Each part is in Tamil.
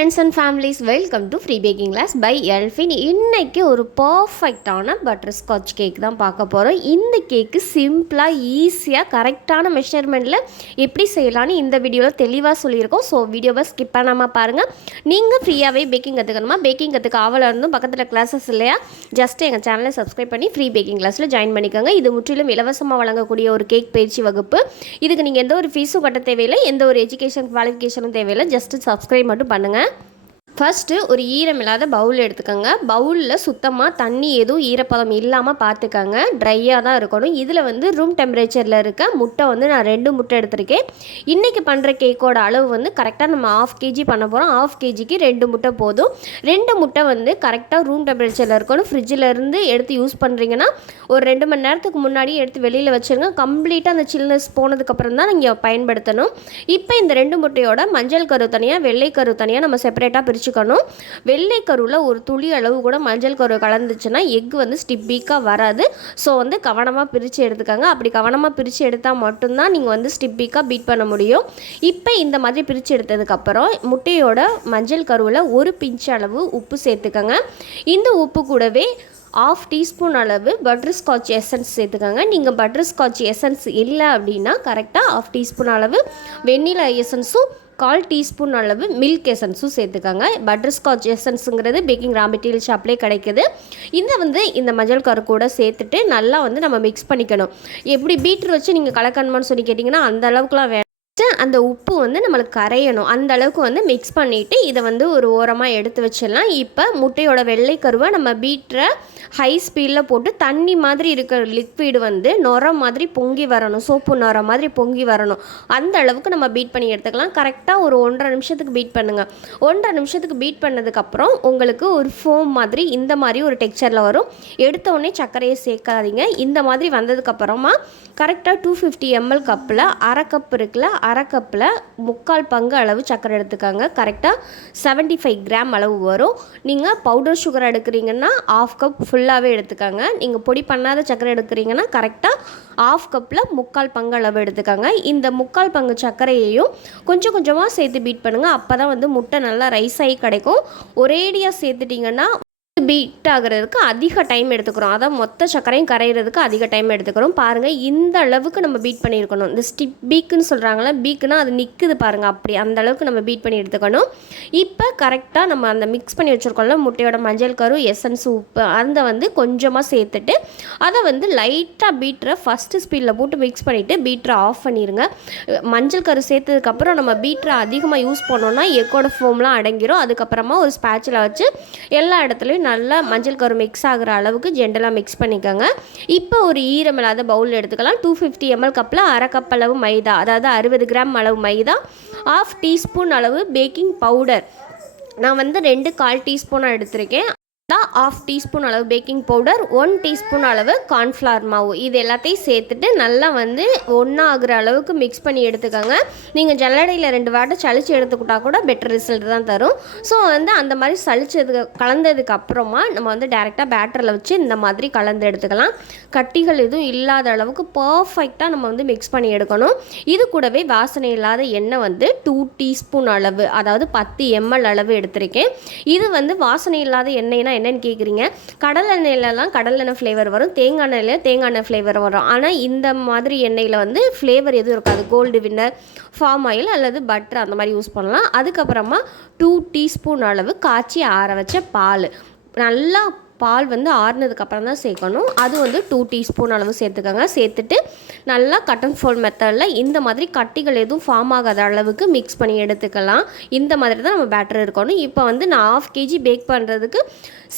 Friends and families welcome to free baking class by Elfin இன்றைக்கி ஒரு பர்ஃபெக்டான பட்டர் ஸ்காட்ச் கேக் தான் பார்க்க போகிறோம் இந்த கேக்கு சிம்பிளாக ஈஸியாக கரெக்டான மெஷர்மெண்ட்டில் எப்படி செய்யலான்னு இந்த வீடியோவில் தெளிவாக சொல்லியிருக்கோம். ஸோ வீடியோவை ஸ்கிப் பண்ணாமல் பாருங்கள் நீங்கள் ஃப்ரீயாகவே பேக்கிங் கற்றுக்கணுமா பேக்கிங் கற்றுக்க ஆவலாக இருந்தும் பக்கத்தில் கிளாஸஸ் இல்லையா? ஜஸ்ட் எங்கள் சேனலை சப்ஸ்கிரைப் பண்ணி ஃப்ரீ பேக்கிங் கிளாஸில் ஜாயின் பண்ணிக்கோங்க. இது முற்றிலும் இலவசமாக வழங்கக்கூடிய ஒரு கேக் பயிற்சி வகுப்பு. இதுக்கு நீங்கள் எந்த ஒரு ஃபீஸும் கட்ட தேவையில்லை. எந்த ஒரு எஜுகேஷன் குவாலிஃபிகேஷனும் தேவையில்லை. ஜஸ்ட் சப்ஸ்கிரைப் மட்டும் பண்ணுங்கள் ஃபஸ்ட்டு ஒரு ஈரமில்லாத பவுல் எடுத்துக்கோங்க. பவுலில் சுத்தமாக தண்ணி எதுவும் ஈரப்பதம் இல்லாமல் பார்த்துக்கோங்க ட்ரையாக தான் இருக்கணும். இதில் வந்து ரூம் டெம்பரேச்சரில் இருக்க முட்டை வந்து நான் ரெண்டு முட்டை எடுத்திருக்கேன். இன்றைக்கி பண்ணுற கேக்கோட அளவு வந்து கரெக்டாக நம்ம ஆஃப் கேஜி பண்ண போகிறோம் ஆஃப் கேஜிக்கு ரெண்டு முட்டை போதும். ரெண்டு முட்டை வந்து கரெக்டாக ரூம் டெம்பரேச்சரில் இருக்கணும். ஃப்ரிட்ஜில் இருந்து எடுத்து யூஸ் பண்ணுறீங்கன்னா ஒரு ரெண்டு மணி நேரத்துக்கு முன்னாடி எடுத்து வெளியில் வச்சுருங்க. கம்ப்ளீட்டாக அந்த சில்னஸ் போனதுக்கப்புறம் தான் நீங்கள் பயன்படுத்தணும். இப்போ இந்த ரெண்டு முட்டையோட மஞ்சள் கரு தனியாக வெள்ளை கரு தனியாக நம்ம செப்பரேட்டாக பிரித்து வச்சுக்கணும். வெள்ளை கருவில் ஒரு துளி அளவு கூட மஞ்சள் கரு கலந்துச்சுன்னா எக் வந்து ஸ்டிப்பிக்காக வராது. ஸோ வந்து கவனமாக பிரித்து எடுத்துக்கோங்க. அப்படி கவனமாக பிரித்து எடுத்தால் மட்டும்தான் நீங்கள் வந்து ஸ்டிப்பிக்காக பீட் பண்ண முடியும். இப்போ இந்த மாதிரி பிரித்து எடுத்ததுக்கப்புறம் முட்டையோட மஞ்சள் கருவில் ஒரு பிஞ்ச் அளவு உப்பு சேர்த்துக்கோங்க. இந்த உப்பு கூடவே ஆஃப் டீஸ்பூன் அளவு பட்டர் ஸ்காட்ச் எசன்ஸ் சேர்த்துக்கோங்க. நீங்கள் பட்டர் ஸ்காட்ச் எசன்ஸ் இல்லை அப்படின்னா கரெக்டாக ஆஃப் டீஸ்பூன் அளவு வெண்ணிலா எசன்ஸும் கால் டீஸ்பூன் அளவு மில்க் எசன்ஸும் சேர்த்துக்கோங்க. பட்டர் ஸ்காட்ச் எசன்ஸுங்கிறது பேக்கிங் ரா மெட்டீரியல் ஷாப்லேயே கிடைக்குது. இந்த வந்து இந்த மஞ்சள் கரு கூட சேர்த்துட்டு நல்லா வந்து நம்ம மிக்ஸ் பண்ணிக்கணும். எப்படி பீட்ரு வச்சு நீங்கள் கலக்கணுமான்னு சொல்லி கேட்டிங்கன்னா அந்த அளவுக்குலாம் ஃபஸ்ட்டு அந்த உப்பு வந்து நம்மளுக்கு கரையணும். அந்த அளவுக்கு வந்து மிக்ஸ் பண்ணிவிட்டு இதை வந்து ஒரு ஓரமாக எடுத்து வச்சிடலாம். இப்போ முட்டையோட வெள்ளை கருவை நம்ம பீட்டரை ஹை ஸ்பீடில் போட்டு தண்ணி மாதிரி இருக்கிற லிக்விடு வந்து நுர மாதிரி பொங்கி வரணும். சோப்பு நுர மாதிரி பொங்கி வரணும். அந்த அளவுக்கு நம்ம பீட் பண்ணி எடுத்துக்கலாம். கரெக்டாக ஒரு ஒன்றரை நிமிஷத்துக்கு பீட் பண்ணுங்கள் ஒன்றரை நிமிஷத்துக்கு பீட் பண்ணதுக்கப்புறம் உங்களுக்கு ஒரு ஃபோம் மாதிரி இந்த மாதிரி ஒரு டெக்ஸ்சரில் வரும். எடுத்த உடனே சர்க்கரையை சேர்க்காதீங்க. இந்த மாதிரி வந்ததுக்கப்புறமா கரெக்டாக டூ ஃபிஃப்டி எம்எல் கப்பில் அரை கப் இருக்குல்ல அரை கப்பில் முக்கால் பங்கு அளவு சர்க்கரை எடுத்துக்காங்க. கரெக்டாக செவன்ட்டி ஃபைவ் கிராம் அளவு வரும். நீங்கள் பவுடர் சுகர் எடுக்கிறீங்கன்னா ஆஃப் கப் ஃபுல்லாகவே எடுத்துக்காங்க. நீங்கள் பொடி பண்ணாத சர்க்கரை எடுக்கிறீங்கன்னா கரெக்டாக ஆஃப் கப்பில் முக்கால் பங்கு அளவு எடுத்துக்காங்க. இந்த முக்கால் பங்கு சர்க்கரையையும் கொஞ்சம் கொஞ்சமாக சேர்த்து பீட் பண்ணுங்கள் அப்போ தான் வந்து முட்டை நல்லா ரைஸ் ஆகி கிடைக்கும். ஒரேடியாக சேர்த்துட்டிங்கன்னா பீட் ஆகிறதுக்கு அதிக டைம் எடுத்துக்கிறோம். அதான் மொத்த சர்க்கரையும் கரையிறதுக்கு அதிக டைம் எடுத்துக்கிறோம். பாருங்கள் இந்த அளவுக்கு நம்ம பீட் பண்ணியிருக்கணும். இந்த ஸ்டிப் பீக்குன்னு சொல்கிறாங்களே பீக்குனா அது நிற்குது பாருங்கள் அப்படி. அந்த அளவுக்கு நம்ம பீட் பண்ணி எடுத்துக்கணும். இப்போ கரெக்டாக நம்ம அந்த மிக்ஸ் பண்ணி வச்சுருக்கோம்ல முட்டையோட மஞ்சள் கரு எசன்ஸ் உப்பு அந்த வந்து கொஞ்சமாக சேர்த்துட்டு அதை வந்து லைட்டாக பீட்டரை ஃபஸ்ட்டு ஸ்பீடில் போட்டு மிக்ஸ் பண்ணிவிட்டு பீட்டரை ஆஃப் பண்ணிடுங்க மஞ்சள் கரு சேர்த்ததுக்கப்புறம் நம்ம பீட்டரை அதிகமாக யூஸ் பண்ணோன்னா எக்கோட ஃபோம்லாம் அடங்கிரும். அதுக்கப்புறமா ஒரு ஸ்பேச்சில் வச்சு எல்லா இடத்துலையும் நல்லா மஞ்சள் கரு மிக்ஸ் ஆகிற அளவுக்கு ஜென்டலாக மிக்ஸ் பண்ணிக்கோங்க. இப்போ ஒரு ஈரமில்லாத பவுல் எடுத்துக்கலாம். டூ ஃபிஃப்டி எம்எல் கப்பில் அரை கப் அளவு மைதா அதாவது அறுபது கிராம் அளவு மைதா ஆஃப் டீஸ்பூன் அளவு பேக்கிங் பவுடர் நான் வந்து ரெண்டு கால் டீஸ்பூனாக எடுத்திருக்கேன். ஆஃப் டீஸ்பூன் அளவு பேக்கிங் பவுடர் ஒன் டீஸ்பூன் அளவு கார்ன்ஃப்ளவர் மாவு. இது எல்லாத்தையும் சேர்த்துட்டு நல்லா வந்து ஒன்றா அளவுக்கு மிக்ஸ் பண்ணி எடுத்துக்கோங்க. நீங்கள் ஜல்லடையில் ரெண்டு வாட்டை சளிச்சு எடுத்துக்கிட்டா கூட பெட்டர் ரிசல்ட் தான் தரும். ஸோ வந்து அந்த மாதிரி சளிச்சதுக்கு கலந்ததுக்கு அப்புறமா நம்ம வந்து டேரெக்டாக பேட்டரில் வச்சு இந்த மாதிரி கலந்து எடுத்துக்கலாம். கட்டிகள் எதுவும் இல்லாத அளவுக்கு பர்ஃபெக்டாக நம்ம வந்து மிக்ஸ் பண்ணி எடுக்கணும். இது கூடவே வாசனை இல்லாத எண்ணெய் வந்து டூ டீஸ்பூன் அளவு அதாவது பத்து எம்எல் அளவு எடுத்திருக்கேன். இது வந்து வாசனை இல்லாத எண்ணெய்னா என்னென்னு கேட்குறீங்க கடல் எண்ணெயிலலாம் கடல் எண்ணெய் ஃப்ளேவர் வரும். தேங்காய் எண்ணெயில் தேங்காய் எண்ணெய் ஃப்ளேவர் வரும். ஆனால் இந்த மாதிரி எண்ணெயில் வந்து ஃப்ளேவர் எதுவும் இருக்காது. கோல்டு வின்னர் ஃபார்ம் ஆயில் அல்லது பட்டர் அந்த மாதிரி யூஸ் பண்ணலாம். அதுக்கப்புறமா டூ டீஸ்பூன் அளவு காய்ச்சி ஆற வச்ச பால். நல்லா பால் வந்து ஆறுனதுக்கப்புறம் தான் சேர்க்கணும். அது வந்து டூ டீஸ்பூன் அளவு சேர்த்துக்கோங்க. சேர்த்துட்டு நல்லா கட் அண்ட் ஃபோல்ட் மெத்தடில் இந்த மாதிரி கட்டிகள் எதுவும் ஃபார்ம் ஆகாத அளவுக்கு மிக்ஸ் பண்ணி எடுத்துக்கலாம். இந்த மாதிரி தான் நம்ம பேட்டர் இருக்கணும். இப்போ வந்து நான் ஆஃப் கேஜி பேக் பண்ணுறதுக்கு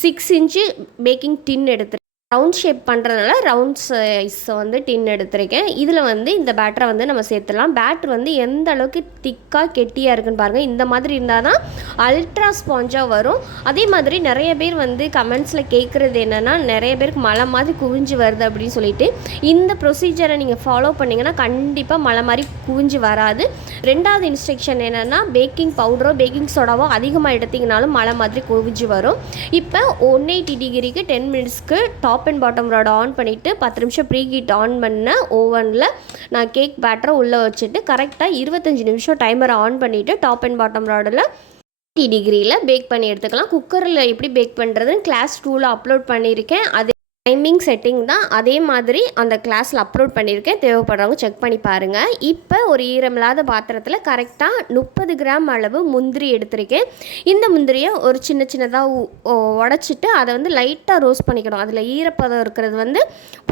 சிக்ஸ் இன்ச்சு பேக்கிங் டின் எடுத்து ரவுண்ட் ஷேப் பண்ணுறதுனால ரவுண்ட் சைஸை வந்து டின் எடுத்திருக்கேன். இதில் வந்து இந்த பேட்டரை வந்து நம்ம சேர்த்துலாம் பேட்டர் வந்து எந்த அளவுக்கு திக்காக கெட்டியாக இருக்குன்னு பாருங்கள் இந்த மாதிரி இருந்தால் தான் அல்ட்ரா ஸ்பாஞ்சாக வரும். அதே மாதிரி நிறைய பேர் வந்து கமெண்ட்ஸில் கேட்குறது என்னென்னா நிறைய பேருக்கு மழை மாதிரி குவிஞ்சு வருது அப்படின்னு சொல்லிட்டு இந்த ப்ரொசீஜரை நீங்கள் ஃபாலோ பண்ணிங்கன்னா கண்டிப்பாக மழை மாதிரி குவிஞ்சு வராது. ரெண்டாவது இன்ஸ்ட்ரக்ஷன் என்னென்னா பேக்கிங் பவுடரோ பேக்கிங் சோடாவோ அதிகமாக எடுத்திங்கனாலும் மழை மாதிரி குவிஞ்சு வரும். இப்போ ஒன் எயிட்டி டிகிரிக்கு டென் மினிட்ஸ்க்கு top and bottom rod on பண்ணிவிட்டு பத்து நிமிஷம் ப்ரீ ஹீட் ஆன் பண்ண ஓவனில் நான் கேக் பேட்டரை உள்ளே வச்சுட்டு கரெக்டாக இருபத்தஞ்சி நிமிஷம் டைமரை ஆன் பண்ணிவிட்டு டாப் அண்ட் பாட்டம் ராடில் டிகிரியில் பேக் பண்ணி எடுத்துக்கலாம். குக்கரில் எப்படி பேக் பண்ணுறதுன்னு கிளாஸ் டூவில் அப்லோட் பண்ணியிருக்கேன். அது டைமிங் செட்டிங் தான் அதே மாதிரி அந்த கிளாஸில் அப்லோட் பண்ணியிருக்கேன். தேவைப்படுறவங்க செக் பண்ணி பாருங்கள் இப்போ ஒரு ஈரமில்லாத பாத்திரத்தில் கரெக்டாக முப்பது கிராம் அளவு முந்திரி எடுத்திருக்கேன். இந்த முந்திரியை ஒரு சின்ன சின்னதாக உடச்சிட்டு அதை வந்து லைட்டாக ரோஸ்ட் பண்ணிக்கணும். அதில் ஈரப்பதம் இருக்கிறது வந்து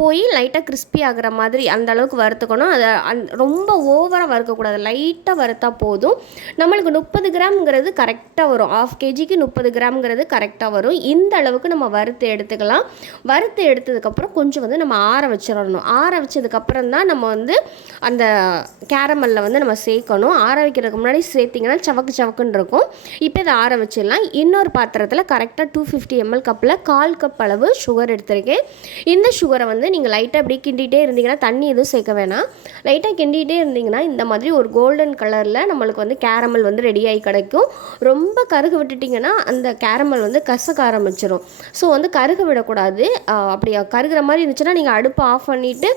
போய் லைட்டாக கிறிஸ்பி ஆகிற மாதிரி அந்த அளவுக்கு வறுத்துக்கணும். அதை அந் ரொம்ப ஓவராக வறுக்கக்கூடாது. லைட்டாக வறுத்தா போதும். நம்மளுக்கு முப்பது கிராம்ங்கிறது கரெக்டாக வரும். ஆஃப் கேஜிக்கு முப்பது கிராம்ங்கிறது கரெக்டாக வரும். இந்த அளவுக்கு நம்ம வறுத்து எடுத்துக்கலாம். வறுத்து வறுத்து எடுத்ததுக்கப்புறம் கொஞ்சம் வந்து நம்ம ஆற வச்சிடணும். ஆற வச்சதுக்கப்புறம் தான் நம்ம வந்து அந்த கேரமலில் வந்து நம்ம சேர்க்கணும். ஆற வைக்கிறதுக்கு முன்னாடி சேர்த்திங்கன்னா சவக்கு சவக்குன்னு இருக்கும். இப்போ இதை ஆற வச்சிடலாம். இன்னொரு பாத்திரத்தில் கரெக்டாக டூ ஃபிஃப்டி எம்எல் கப்பில் கால் கப் அளவு சுகர் எடுத்திருக்கேன். இந்த சுகரை வந்து நீங்கள் லைட்டாக அப்படியே கிண்டிகிட்டே இருந்தீங்கன்னா தண்ணி எதுவும் சேர்க்க வேணாம். லைட்டாக கிண்டிகிட்டே இருந்தீங்கன்னா இந்த மாதிரி ஒரு கோல்டன் கலரில் நம்மளுக்கு வந்து கேரமல் வந்து ரெடியாகி கிடைக்கும். ரொம்ப கருகு விட்டுட்டிங்கன்னா அந்த கேரமல் வந்து கசக்க ஆரம்பிச்சிடும் ஸோ வந்து கருக விடக்கூடாது. அப்படி கருகிற மாதிரி இருந்துச்சுன்னா நீங்கள் அடுப்பை ஆஃப் பண்ணிவிட்டு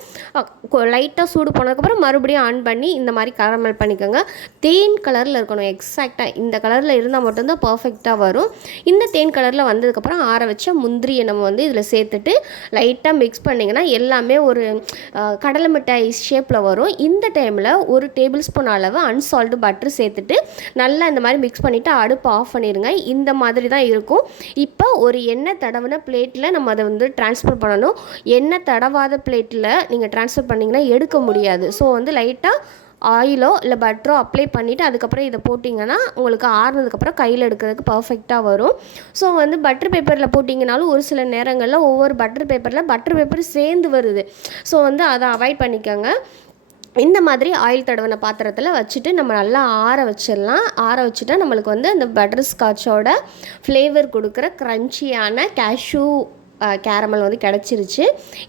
லைட்டாக சூடு போனதுக்கப்புறம் மறுபடியும் ஆன் பண்ணி இந்த மாதிரி கரமல் பண்ணிக்கோங்க. தேன் கலரில் இருக்கணும். எக்ஸாக்டாக இந்த கலரில் இருந்தால் மட்டும்தான் பர்ஃபெக்டாக வரும். இந்த தேன் கலரில் வந்ததுக்கப்புறம் ஆற வச்ச முந்திரியை நம்ம வந்து இதில் சேர்த்துட்டு லைட்டாக மிக்ஸ் பண்ணிங்கன்னா எல்லாமே ஒரு கடலை மிட்டாய் ஷேப்பில் வரும். இந்த டைமில் ஒரு டேபிள் ஸ்பூன் அளவு அன்சால்ட்டு பட்டர் சேர்த்துட்டு நல்லா இந்த மாதிரி மிக்ஸ் பண்ணிவிட்டு அடுப்பு ஆஃப் பண்ணிடுங்க இந்த மாதிரி தான் இருக்கும். இப்போ ஒரு எண்ணெய் தடவின பிளேட்டில் நம்ம அதை வந்து ட்ரான்ஸ்ஃபர் பண்ணணும். எண்ணெய் தடவாத பிளேட்டில் நீங்கள் ட்ரான்ஸ்ஃபர் பண்ணிங்கன்னா எடுக்க முடியாது. ஸோ வந்து லைட்டாக ஆயிலோ இல்லை பட்டரோ அப்ளை பண்ணிவிட்டு அதுக்கப்புறம் இதை போட்டிங்கன்னா உங்களுக்கு ஆறுனதுக்கப்புறம் கையில் எடுக்கிறதுக்கு பர்ஃபெக்டாக வரும். ஸோ வந்து பட்டர் பேப்பரில் போட்டிங்கனாலும் ஒரு சில நேரங்களில் ஒவ்வொரு பட்டர் பேப்பரில் பட்டர் பேப்பர் சேர்ந்து வருது. ஸோ வந்து அதை அவாய்ட் பண்ணிக்கோங்க. இந்த மாதிரி ஆயில் தடவின பாத்திரத்தில் வச்சுட்டு நம்ம நல்லா ஆற வச்சிடலாம். ஆற வச்சுட்டா நம்மளுக்கு வந்து அந்த பட்டர் ஸ்காட்சோட ஃப்ளேவர் கொடுக்குற க்ரன்ச்சியான கேஷ்யூ கேரமல் வந்து கிடச்சிருச்சு.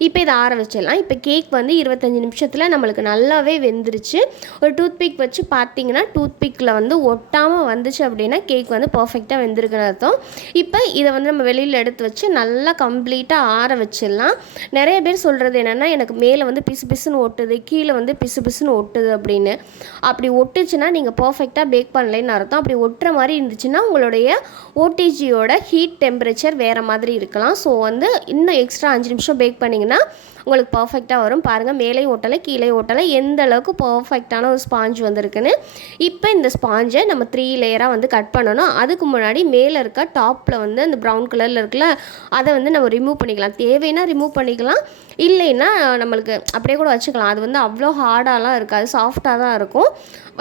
இப்போ இதை ஆற வச்சிடலாம். இப்போ கேக் வந்து இருபத்தஞ்சி நிமிஷத்தில் நம்மளுக்கு நல்லாவே வெந்துருச்சு. ஒரு டூத்பிக் வச்சு பார்த்தீங்கன்னா டூத்பிக்கில் வந்து ஒட்டாமல் வந்துச்சு அப்படின்னா கேக் வந்து பர்ஃபெக்டாக வெந்திருக்குன்னு அர்த்தம். இப்போ இதை வந்து நம்ம வெளியில் எடுத்து வச்சு நல்லா கம்ப்ளீட்டாக ஆற வச்சிடலாம். நிறைய பேர் சொல்கிறது என்னென்னா எனக்கு மேலே வந்து பிசு பிசுன்னு ஒட்டுது கீழே வந்து பிசு பிசுன்னு ஒட்டுது அப்படின்னு. அப்படி ஒட்டுச்சுன்னா நீங்கள் பர்ஃபெக்டாக பேக் பண்ணலைன்னு அர்த்தம். அப்படி ஒட்டுற மாதிரி இருந்துச்சுன்னா உங்களுடைய ஓடிஜியோட ஹீட் டெம்பரேச்சர் வேறு மாதிரி இருக்கலாம். ஸோ வந்து வந்து இன்னும் எக்ஸ்ட்ரா அஞ்சு நிமிஷம் பேக் பண்ணிங்கன்னா உங்களுக்கு பர்ஃபெக்டாக வரும். பாருங்கள் மேலே ஓட்டலை கீழே ஓட்டலை எந்த அளவுக்கு பர்ஃபெக்டான ஒரு ஸ்பாஞ்ச் வந்திருக்குன்னு. இப்போ இந்த ஸ்பாஞ்சை நம்ம த்ரீ லேயராக வந்து கட் பண்ணணும். அதுக்கு முன்னாடி மேலே இருக்க டாப்பில் வந்து அந்த ப்ரௌன் கலரில் இருக்குல்ல அதை வந்து நம்ம ரிமூவ் பண்ணிக்கலாம். தேவைன்னா ரிமூவ் பண்ணிக்கலாம். இல்லைன்னா நம்மளுக்கு அப்படியே கூட வச்சுக்கலாம். அது வந்து அவ்வளோ ஹார்டாலாம் இருக்காது சாஃப்டாக தான் இருக்கும்.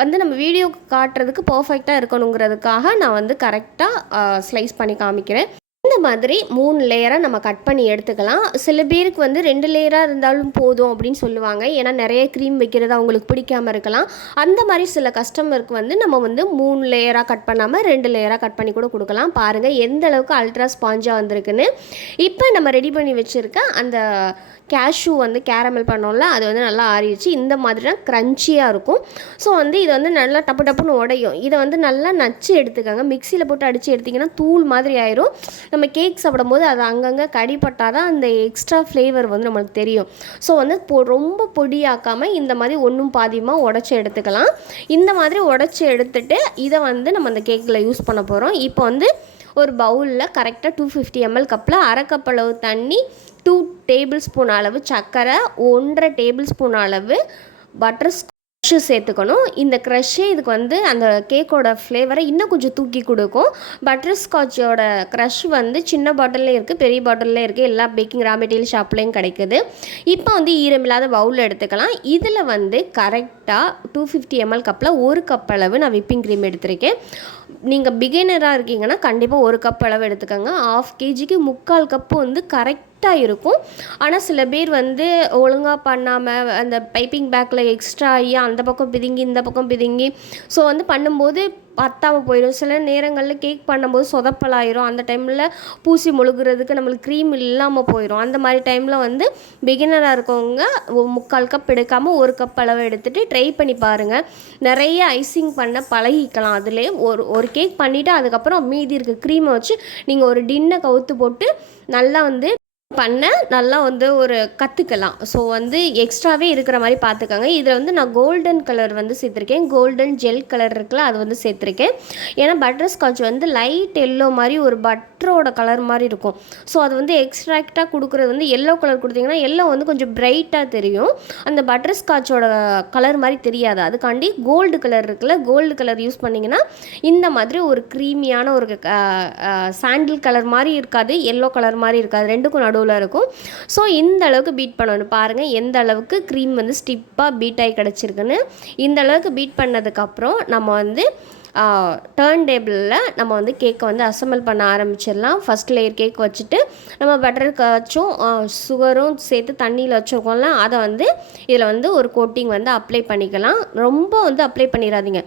வந்து நம்ம வீடியோ காட்டுறதுக்கு பர்ஃபெக்டாக இருக்கணுங்கிறதுக்காக நான் வந்து கரெக்டாக ஸ்லைஸ் பண்ணி காமிக்கிறேன். இந்த மாதிரி மூணு லேயராக நம்ம கட் பண்ணி எடுத்துக்கலாம். சில பேருக்கு வந்து ரெண்டு லேயராக இருந்தாலும் போதும் அப்படின்னு சொல்லுவாங்க. ஏன்னா நிறைய க்ரீம் வைக்கிறது அவங்களுக்கு பிடிக்காமல் இருக்கலாம். அந்த மாதிரி சில கஸ்டமருக்கு வந்து நம்ம வந்து மூணு லேயராக கட் பண்ணாமல் ரெண்டு லேயராக கட் பண்ணி கூட கொடுக்கலாம். பாருங்கள் எந்த அளவுக்கு அல்ட்ரா ஸ்பாஞ்சாக வந்திருக்குன்னு. இப்போ நம்ம ரெடி பண்ணி வச்சுருக்க அந்த கேஷ்யூ வந்து கேரமல் பண்ணோம்ல அது வந்து நல்லா ஆறிடுச்சு. இந்த மாதிரி தான் க்ரன்ச்சியாக இருக்கும். ஸோ வந்து இது வந்து நல்லா டப்பு டப்புன்னு உடையும். இதை வந்து நல்லா நச்சு எடுத்துக்கோங்க. மிக்சியில் போட்டு அடித்து எடுத்திங்கன்னா தூள் மாதிரி ஆயிரும். நம்ம கேக் சாப்பிடும்போது அது அங்கங்கே கடிப்பட்டால் தான் அந்த எக்ஸ்ட்ரா ஃப்ளேவர் வந்து நம்மளுக்கு தெரியும். ஸோ வந்து பொ ரொம்ப பொடியாக்காமல் இந்த மாதிரி ஒன்றும் பாதியமாக உடச்சி எடுத்துக்கலாம். இந்த மாதிரி உடச்சி எடுத்துட்டு இதை வந்து நம்ம அந்த கேக்கில் யூஸ் பண்ண போகிறோம் இப்போ வந்து ஒரு பவுலில் கரெக்டாக டூ ஃபிஃப்டி எம்எல் கப்பில் அரை கப் அளவு தண்ணி டூ டேபிள் ஸ்பூன் அளவு சர்க்கரை ஒன்றரை டேபிள் ஸ்பூன் அளவு பட்டர் க்ரஷ்ஷு சேர்த்துக்கணும். இந்த க்ரஷ்ஷே இதுக்கு வந்து அந்த கேக்கோட ஃப்ளேவரை இன்னும் கொஞ்சம் தூக்கி கொடுக்கும். பட்டர் ஸ்காட்சோட க்ரஷ் வந்து சின்ன பாட்டில்லையும் இருக்குது பெரிய பாட்டில்லையும் இருக்குது எல்லா பேக்கிங் ரா மெட்டீரியல் ஷாப்லேயும் கிடைக்குது. இப்போ வந்து ஈரமில்லாத பவுலில் எடுத்துக்கலாம். இதில் வந்து கரெக்டாக டூ ஃபிஃப்டி எம்எல் கப்பில் ஒரு கப் அளவு நான் விப்பிங் க்ரீம் எடுத்திருக்கேன். நீங்கள் பிகினராக இருக்கீங்கன்னா கண்டிப்பாக ஒரு கப் அளவு எடுத்துக்கோங்க. ஆஃப் கேஜிக்கு முக்கால் கப்பு வந்து கரெக்ட் கரெக்டாக இருக்கும். ஆனால் சில பேர் வந்து ஒழுங்காக பண்ணாமல் அந்த பைப்பிங் பேக்கில் எக்ஸ்ட்ரா ஆகி அந்த பக்கம் பிதுங்கி இந்த பக்கம் பிதுங்கி ஸோ வந்து பண்ணும்போது பத்தாமல் போயிடும். சில நேரங்களில் கேக் பண்ணும்போது சொதப்பலாயிரும். அந்த டைமில் பூசி முழுகிறதுக்கு நம்மளுக்கு க்ரீம் இல்லாமல் போயிடும் அந்த மாதிரி டைமில் வந்து பிகினராக இருக்கவங்க முக்கால் கப் எடுக்காமல் ஒரு கப் அளவு எடுத்துகிட்டு ட்ரை பண்ணி பாருங்கள் நிறைய ஐசிங் பண்ண பழகிக்கலாம். அதிலே ஒரு ஒரு கேக் பண்ணிவிட்டு அதுக்கப்புறம் மீதி இருக்க க்ரீமை வச்சு நீங்கள் ஒரு டின்னை கவுத்து போட்டு நல்லா வந்து பண்ண நல்லா வந்து ஒரு கற்றுக்கலாம் ஸோ வந்து எக்ஸ்ட்ராவே இருக்கிற மாதிரி பார்த்துக்கோங்க இதில் வந்து நான் கோல்டன் கலர் வந்து சேர்த்துருக்கேன். கோல்டன் ஜெல் கலர் இருக்குல்ல அது வந்து சேர்த்துருக்கேன். ஏன்னா பட்டர் ஸ்காட்ச் வந்து லைட் எல்லோ மாதிரி ஒரு பட் பட்டரோட கலர் மாதிரி இருக்கும். ஸோ அது வந்து எக்ஸ்ட்ராக்டாக கொடுக்குறது வந்து எல்லோ கலர் கொடுத்தீங்கன்னா எல்லோ வந்து கொஞ்சம் பிரைட்டாக தெரியும். அந்த பட்டர் ஸ்காட்சோட கலர் மாதிரி தெரியாது. அதுக்காண்டி கோல்டு கலர் இருக்குல்ல கோல்டு கலர் யூஸ் பண்ணிங்கன்னா இந்த மாதிரி ஒரு க்ரீமியான ஒரு சாண்டில் கலர் மாதிரி இருக்காது எல்லோ கலர் மாதிரி இருக்காது. ரெண்டுக்கும் நடுவில் இருக்கும். ஸோ இந்த அளவுக்கு பீட் பண்ணணும். பாருங்கள் எந்த அளவுக்கு க்ரீம் வந்து ஸ்டிப்பாக பீட் ஆகி கிடச்சிருக்குன்னு. இந்த அளவுக்கு பீட் பண்ணதுக்கப்புறம் நம்ம வந்து டேர்ன் டேபிளில் நம்ம வந்து கேக்கை வந்து அசம்பிள் பண்ண ஆரம்பிச்சிடலாம். ஃபஸ்ட் லேயர் கேக் வச்சுட்டு நம்ம பட்டருக்கு வச்சும் சுகரும் சேர்த்து தண்ணியில் வச்சுருக்கோம்ல அதை வந்து இதில் வந்து ஒரு கோட்டிங் வந்து அப்ளை பண்ணிக்கலாம். ரொம்ப வந்து அப்ளை பண்ணிடாதீங்க.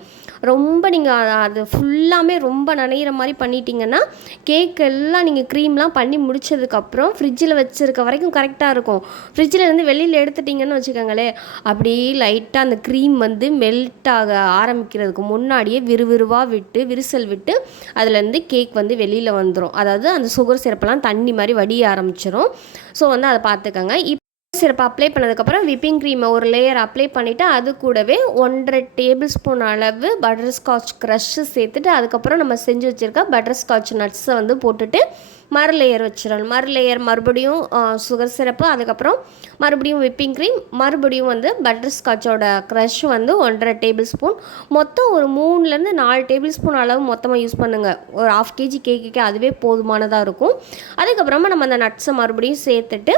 ரொம்ப நீங்கள் அது ஃபுல்லாமே ரொம்ப நனைகிற மாதிரி பண்ணிட்டீங்கன்னா கேக் எல்லாம் நீங்கள் க்ரீம்லாம் பண்ணி முடிச்சதுக்கப்புறம் ஃப்ரிட்ஜில் வச்சுருக்க வரைக்கும் கரெக்டாக இருக்கும். ஃப்ரிட்ஜில் இருந்து வெளியில் எடுத்துட்டிங்கன்னு வச்சுக்கோங்களேன் அப்படியே லைட்டாக அந்த க்ரீம் வந்து மெல்ட் ஆக ஆரம்பிக்கிறதுக்கு முன்னாடியே விறுவிறுவாக விட்டு விரிசல் விட்டு அதுலேருந்து கேக் வந்து வெளியில் வந்துடும் அதாவது அந்த சுகர் சிரப்பெல்லாம் தண்ணி மாதிரி வடிய ஆரம்பிச்சிடும் ஸோ வந்து அதை பார்த்துக்கோங்க இப்போ சிறப்பு அப்ளை பண்ணதுக்கப்புறம் விப்பிங் க்ரீமை ஒரு லேயர் அப்ளை பண்ணிவிட்டு அது கூடவே ஒன்றரை டேபிள் ஸ்பூன் அளவு பட்டர் ஸ்காட்ச் க்ரஷ்ஷு சேர்த்துட்டு அதுக்கப்புறம் நம்ம செஞ்சு வச்சுருக்க பட்டர் ஸ்காட்ச் நட்ஸை வந்து போட்டுட்டு மறு லேயர் வச்சிடணும். மறு லேயர் மறுபடியும் சுகர் சிரப்பு அதுக்கப்புறம் மறுபடியும் விப்பிங் க்ரீம் மறுபடியும் வந்து பட்டர் ஸ்காட்சோட க்ரஷ் வந்து ஒன்றரை டேபிள் ஸ்பூன் மொத்தம் ஒரு மூணுலேருந்து நாலு டேபிள் ஸ்பூன் அளவு மொத்தமாக யூஸ் பண்ணுங்கள் ஒரு ஆஃப் கேஜி கேக்குக்கு அதுவே போதுமானதாக இருக்கும். அதுக்கப்புறமா நம்ம அந்த நட்ஸை மறுபடியும் சேர்த்துட்டு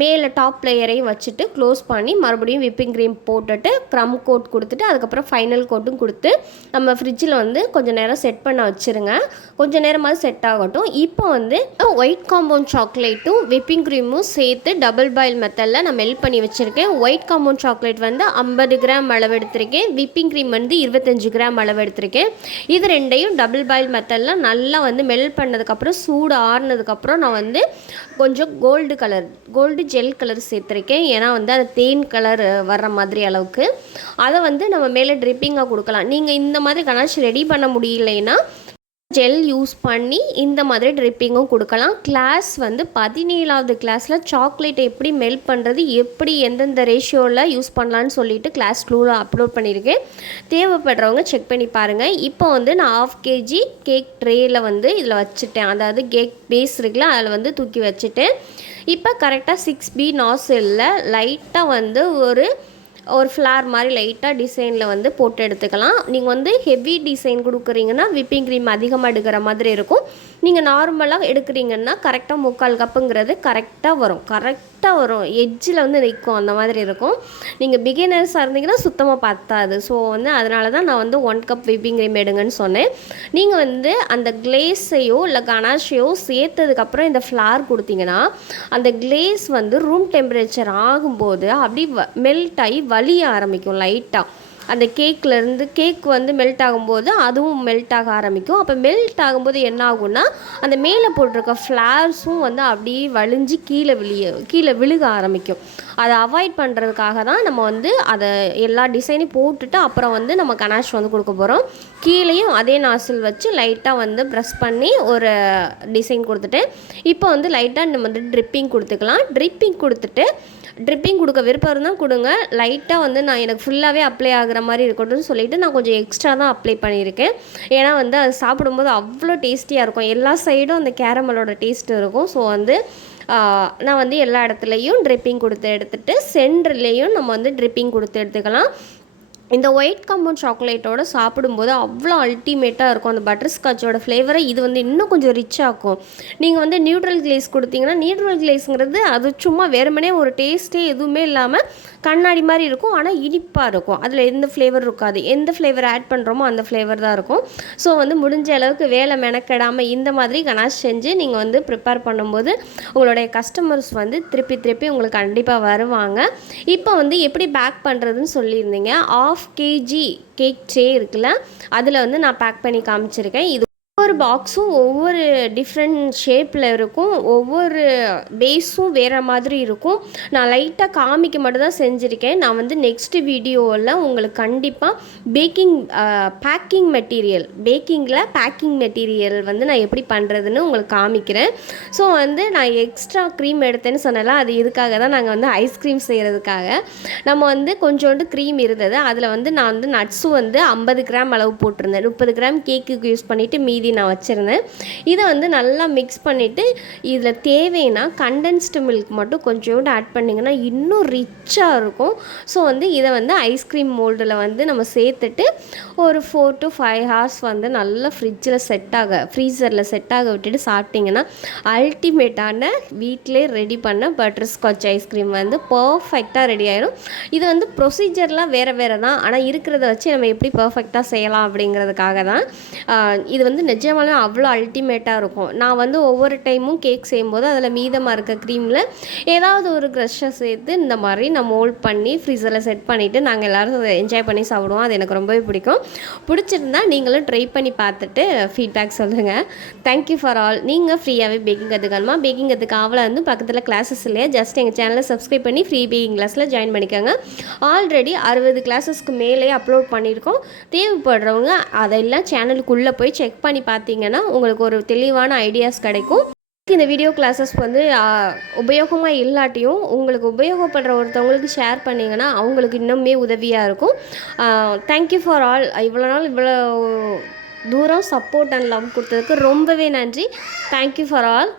மேலே டாப் லேயரையும் வச்சுட்டு க்ளோஸ் பண்ணி மறுபடியும் விப்பிங் க்ரீம் போட்டுட்டு க்ரம் கோட் கொடுத்துட்டு அதுக்கப்புறம் ஃபைனல் கோட்டும் கொடுத்து நம்ம ஃப்ரிட்ஜில் வந்து கொஞ்சம் நேரம் செட் பண்ண வச்சுருங்க. கொஞ்சம் நேரமாக செட் ஆகட்டும். இப்போ வந்து ஒயிட் காம்பவுண்ட் சாக்லேட்டும் விப்பிங் க்ரீமும் சேர்த்து டபுள் பாயில் மெத்தடில் நான் மெல்ட் பண்ணி வச்சுருக்கேன். ஒயிட் காம்பவுண்ட் சாக்லேட் வந்து ஐம்பது கிராம் அளவு எடுத்திருக்கேன். விப்பிங் க்ரீம் வந்து இருபத்தஞ்சு கிராம் அளவு எடுத்திருக்கேன். இது ரெண்டையும் டபுள் பாயில் மெத்தடில் நல்லா வந்து மெல்ட் பண்ணதுக்கப்புறம் சூடு ஆறுனதுக்கப்புறம் நான் வந்து கொஞ்சம் gold colour gold gel colour சேர்த்துருக்கேன். ஏன்னா வந்து அது தேன் கலர் வர்ற மாதிரி அளவுக்கு. அதை வந்து நம்ம மேலே ட்ரிப்பிங்காக கொடுக்கலாம். நீங்கள் இந்த மாதிரி கணாஷ் ரெடி பண்ண முடியலைன்னா ஜெல் யூஸ் பண்ணி இந்த மாதிரி ட்ரிப்பிங்கும் கொடுக்கலாம். கிளாஸ் வந்து பதினேழாவது கிளாஸில் சாக்லேட்டை எப்படி மெல்ட் பண்ணுறது எப்படி எந்தெந்த ரேஷியோவில் யூஸ் பண்ணலான்னு சொல்லிட்டு கிளாஸ் க்ளூவில் அப்லோட் பண்ணியிருக்கேன் தேவைப்படுறவங்க செக் பண்ணி பாருங்கள் இப்போ வந்து நான் ஆஃப் கேஜி கேக் ட்ரேயில் வந்து இதில் வச்சுட்டேன். அதாவது கேக் பேஸ் இருக்குல்ல அதில் வந்து தூக்கி வச்சுட்டேன். இப்போ கரெக்டாக சிக்ஸ் பி நாசிலில் லைட்டாக வந்து ஒரு ஒரு ஃப்ளார் மாதிரி லைட்டாக டிசைனில் வந்து போட்டு எடுத்துக்கலாம். நீங்கள் வந்து ஹெவி டிசைன் கொடுக்குறீங்கன்னா விப்பிங் க்ரீம் அதிகமாக எடுக்கிற மாதிரி இருக்கும். நீங்கள் நார்மலாக எடுக்கிறீங்கன்னா கரெக்டாக முக்கால் கப்புங்கிறது கரெக்டாக வரும். கரெக்ட் லைட்டாக வரும். எட்ஜில் வந்து நிற்கும் அந்த மாதிரி இருக்கும். நீங்கள் பிகினர்ஸாக இருந்தீங்கன்னா சுத்தமாக பத்தாது. ஸோ வந்து அதனால தான் நான் வந்து ஒன் கப் விப்பிங் க்ரீம் எடுங்கன்னு சொன்னேன். நீங்கள் வந்து அந்த கிளேஸையோ இல்லை கனாஷையோ சேர்த்ததுக்கப்புறம் இந்த ஃப்ளார் கொடுத்தீங்கன்னா அந்த கிளேஸ் வந்து ரூம் டெம்பரேச்சர் ஆகும்போது அப்படி மெல்ட் ஆகி வலிய ஆரம்பிக்கும் லைட்டாக அந்த கேக்லேருந்து கேக் வந்து மெல்ட் ஆகும்போது அதுவும் மெல்ட் ஆக ஆரம்பிக்கும். அப்போ மெல்ட் ஆகும்போது என்ன ஆகும்னா அந்த மேலே போட்டிருக்க ஃப்ளார்ஸும் வந்து அப்படியே வலிஞ்சு கீழே விழிய கீழே விழுக ஆரம்பிக்கும். அதை அவாய்ட் பண்ணுறதுக்காக தான் நம்ம வந்து அதை எல்லா டிசைனையும் போட்டுட்டு அப்புறம் வந்து நம்ம கனாஷ் வந்து கொடுக்க போகிறோம் கீழேயும் அதே நாசில் வச்சு லைட்டாக வந்து ப்ரெஸ் பண்ணி ஒரு டிசைன் கொடுத்துட்டு இப்போ வந்து லைட்டாக நம்ம வந்து ட்ரிப்பிங் கொடுத்துக்கலாம். ட்ரிப்பிங் கொடுத்துட்டு ட்ரிப்பிங் கொடுக்க விருப்பம் இருந்தால் கொடுங்க. லைட்டாக வந்து நான் எனக்கு ஃபுல்லாகவே அப்ளை ஆகிற மாதிரி இருக்கட்டும்னு சொல்லிவிட்டு நான் கொஞ்சம் எக்ஸ்ட்ரா தான் அப்ளை பண்ணியிருக்கேன். ஏன்னா வந்து அது சாப்பிடும்போது அவ்வளோ டேஸ்டியாக இருக்கும். எல்லா சைடும் அந்த கேரமலோட டேஸ்ட் இருக்கும். ஸோ வந்து நான் வந்து எல்லா இடத்துலையும் ட்ரிப்பிங் கொடுத்து எடுத்துகிட்டு சென்டர்லேயும் நம்ம வந்து ட்ரிப்பிங் கொடுத்து எடுத்துக்கலாம். இந்த ஒயிட் காம்பவுண்ட் சாக்லேட்டோட சாப்பிடும்போது அவ்வளோ அல்டிமேட்டாக இருக்கும் அந்த பட்டர் ஸ்காட்சோட ஃப்ளேவரை இது வந்து இன்னும் கொஞ்சம் ரிச் நீங்கள் வந்து நியூட்ரல் கிளேஸ் கொடுத்தீங்கன்னா நியூட்ரல் கிளேஸுங்கிறது அது சும்மா வெறுமனே ஒரு டேஸ்ட்டே எதுவுமே இல்லாமல் கண்ணாடி மாதிரி இருக்கும். ஆனால் இனிப்பாக இருக்கும். அதில் எந்த ஃப்ளேவர் இருக்காது. எந்த ஃப்ளேவர் ஆட் பண்ணுறோமோ அந்த ஃப்ளேவர் தான் இருக்கும். ஸோ வந்து முடிஞ்ச அளவுக்கு வேலை மெனக்கெடாமல் இந்த மாதிரி கனாஷ் செஞ்சு நீங்கள் வந்து ப்ரிப்பேர் பண்ணும்போது உங்களுடைய கஸ்டமர்ஸ் வந்து திருப்பி திருப்பி உங்களுக்கு கண்டிப்பாக வருவாங்க. இப்போ வந்து எப்படி பேக் பண்ணுறதுன்னு சொல்லியிருந்தீங்க. ஆஃப் கேஜி கேக் ட்ரே இருக்குல்ல அதில் வந்து நான் பேக் பண்ணி காமிச்சிருக்கேன். இது ஒவ்வொரு பாக்ஸும் ஒவ்வொரு டிஃப்ரெண்ட் ஷேப்பில் இருக்கும். ஒவ்வொரு பேஸும் வேறு மாதிரி இருக்கும். நான் லைட்டாக காமிக்க மட்டும் தான் செஞ்சுருக்கேன். நான் வந்து நெக்ஸ்ட் வீடியோவில் உங்களுக்கு கண்டிப்பாக பேக்கிங் பேக்கிங் மெட்டீரியல் பேக்கிங்கில் பேக்கிங் மெட்டீரியல் வந்து நான் எப்படி பண்ணுறதுன்னு உங்களுக்கு காமிக்கிறேன். ஸோ வந்து நான் எக்ஸ்ட்ரா க்ரீம் எடுத்தேன்னு சொன்னல அது இதுக்காக தான் நாங்கள் வந்து ஐஸ்கிரீம் செய்கிறதுக்காக நம்ம வந்து கொஞ்சோண்டு க்ரீம் இருந்தது. அதில் வந்து நான் வந்து நட்ஸும் வந்து ஐம்பது கிராம் அளவு போட்டிருந்தேன். முப்பது கிராம் கேக்குக்கு யூஸ் பண்ணிவிட்டு மீதி நான் வச்சுருந்தேன். இதை வந்து நல்லா மிக்ஸ் பண்ணிவிட்டு இதில் தேவைன்னா கண்டென்ஸ்டு மில்க் மட்டும் கொஞ்சோண்டு ஆட் பண்ணிங்கன்னா இன்னும் ரிச்சாக இருக்கும். ஸோ வந்து இதை வந்து ஐஸ்கிரீம் மோல்டில் வந்து நம்ம சேர்த்துட்டு ஒரு ஃபோர் டு ஃபைவ் ஹார்ஸ் வந்து நல்லா ஃப்ரிட்ஜில் செட் ஆக ஃப்ரீசரில் செட் ஆக விட்டுட்டு சாப்பிட்டிங்கன்னா அல்டிமேட்டான வீட்டிலே ரெடி பண்ண பட்டர் ஸ்காட்ச் ஐஸ்கிரீம் வந்து பர்ஃபெக்டாக ரெடி ஆயிரும். இது வந்து ப்ரொசீஜர்லாம் வேறு வேறு தான். ஆனால் இருக்கிறத வச்சு நம்ம எப்படி பர்ஃபெக்டாக செய்யலாம் அப்படிங்கிறதுக்காக தான் இது வந்து நிஜமாலே அவ்வளோ அல்டிமேட்டாக இருக்கும். நான் வந்து ஒவ்வொரு டைமும் கேக் செய்யும்போது அதில் மீதமாக இருக்க க்ரீமில் ஏதாவது ஒரு க்ரஷ்ஷை சேர்த்து இந்த மாதிரி நான் மோல்ட் பண்ணி ஃப்ரீசரில் செட் பண்ணிவிட்டு நாங்கள் எல்லோரும் என்ஜாய் பண்ணி சாப்பிடுவோம். அது எனக்கு ரொம்பவே பிடிக்கும். பிடிச்சிருந்தா நீங்களும் ட்ரை பண்ணி பார்த்துட்டு ஃபீட்பேக் சொல்லுங்கள் தேங்க்யூ ஃபார் ஆல் நீங்கள் ஃப்ரீயாகவே பேக்கிங் கற்றுக்கணுமா பேக்கிங் கற்றுக்க ஆவலாக இருந்து பக்கத்தில் கிளாஸஸ் இல்லையா? ஜஸ்ட் எங்கள் சேனலை சப்ஸ்கிரைப் பண்ணி ஃப்ரீ பேக்கிங் கிளாஸில் ஜாயின் பண்ணிக்கோங்க. ஆல்ரெடி அறுபது கிளாஸஸ்க்கு மேலே அப்லோட் பண்ணியிருக்கோம். தேவைப்படுறவங்க அதெல்லாம் சேனலுக்குள்ளே போய் செக் பண்ணி பார்த்தீங்கன்னா உங்களுக்கு ஒரு தெளிவான ஐடியாஸ் கிடைக்கும். இந்த வீடியோ கிளாஸஸ் வந்து உபயோகமாக இல்லாட்டியும் உங்களுக்கு உபயோகப்படுற ஒருத்தவங்களுக்கு ஷேர் பண்ணிங்கன்னா அவங்களுக்கு இன்னுமே உதவியாக இருக்கும். தேங்க்யூ ஃபார் ஆல் இவ்வளோ நாள் இவ்வளோ தூரம் சப்போர்ட் அண்ட் லவ் கொடுத்ததுக்கு ரொம்பவே நன்றி. Thank you for all